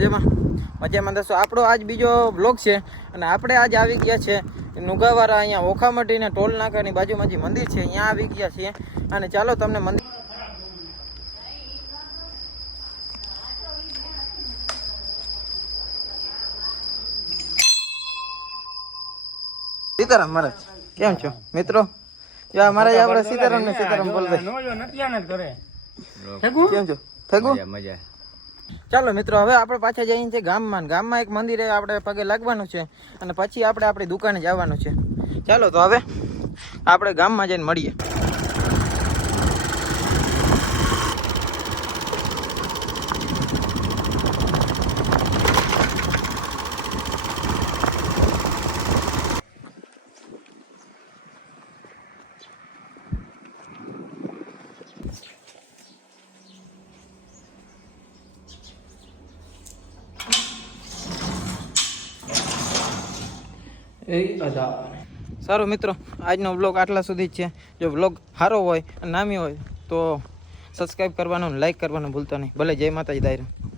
મજામાં દોસ્તો, આપણો આજ બીજો બ્લોગ છે અને આપણે આજ આવી ગયા છે નુગાવાડા, અહીંયા ઓખામટીને ટોલ નાકાની બાજુમાં જે મંદિર છે અહીંયા આવી ગયા છીએ. અને ચાલો તમને મંદિર સીતારામ મહારાજ કેમ છો મિત્રો? મહારાજ આપણે સીતારામ ને સીતારામ બોલવે કેમ છો? થેગું મજા. ચાલો મિત્રો, હવે આપણે પાછા જઈએ છીએ ગામમાં એક મંદિરે આપણે પગે લાગવાનું છે અને પછી આપણે આપણી દુકાને જવાનું છે. ચાલો તો હવે આપણે ગામમાં જઈને મળીએ. સારું મિત્રો, આજનો વ્લોગ આટલા સુધી જ છે. જો વ્લોગ સારો હોય અને નામી હોય તો સબસ્ક્રાઈબ કરવાનું, લાઈક કરવાનું ભૂલતા નહીં. ભલે જય માતાજી દાયરા.